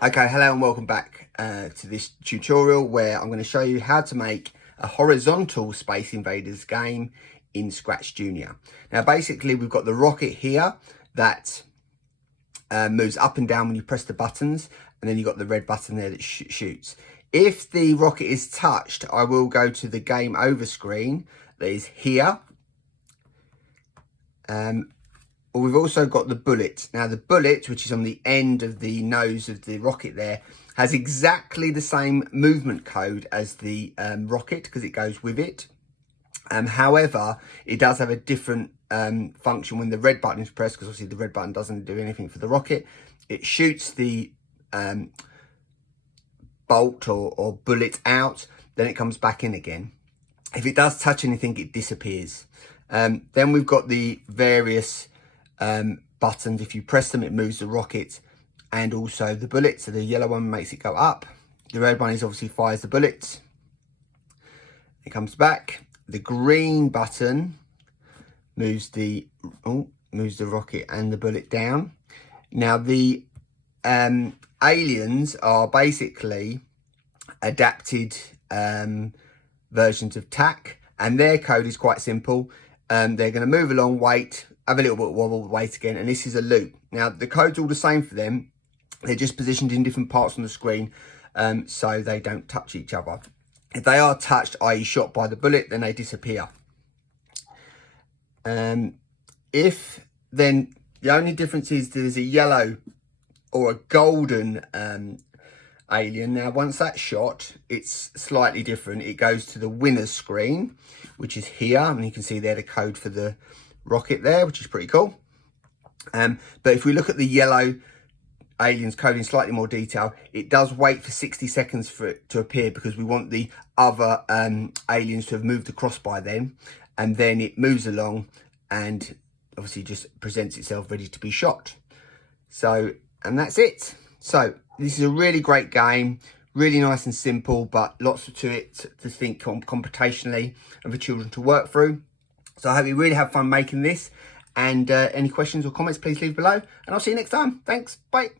Okay, hello and welcome back to this tutorial where I'm going to show you how to make a horizontal Space Invaders game in ScratchJr. Now basically we've got the rocket here that moves up and down when you press the buttons, and then you've got the red button there that shoots. If the rocket is touched, I will go to the game over screen that is here. We've also got the bullet. Now the bullet, which is on the end of the nose of the rocket there, has exactly the same movement code as the rocket because it goes with it. However, it does have a different function when the red button is pressed, because obviously the red button doesn't do anything for the rocket. It shoots the bolt or bullet out, then it comes back in again. If it does touch anything, it disappears. Then we've got the various buttons. If you press them, it moves the rocket and also the bullet. So the yellow one makes it go up. The red one is obviously fires the bullets. It comes back. The green button moves the rocket and the bullet down. Now the aliens are basically adapted versions of TAC, and their code is quite simple. They're going to move along, wait, have a little bit of wobble, wait again, and this is a loop. Now the code's all the same for them. They're just positioned in different parts on the screen, so they don't touch each other. If they are touched, i.e. shot by the bullet, then they disappear. If then the only difference is there's a yellow or a golden alien. Now once that's shot, it's slightly different. It goes to the winner's screen, which is here, and you can see there the code for the rocket there, which is pretty cool. But if we look at the yellow aliens code in slightly more detail, it does wait for 60 seconds for it to appear because we want the other aliens to have moved across by then, and then it moves along and obviously just presents itself ready to be shot. So, and that's it. So this is a really great game, really nice and simple, but lots to it to think computationally and for children to work through. So I hope you really have fun making this, and any questions or comments, please leave below, and I'll see you next time. Thanks, bye.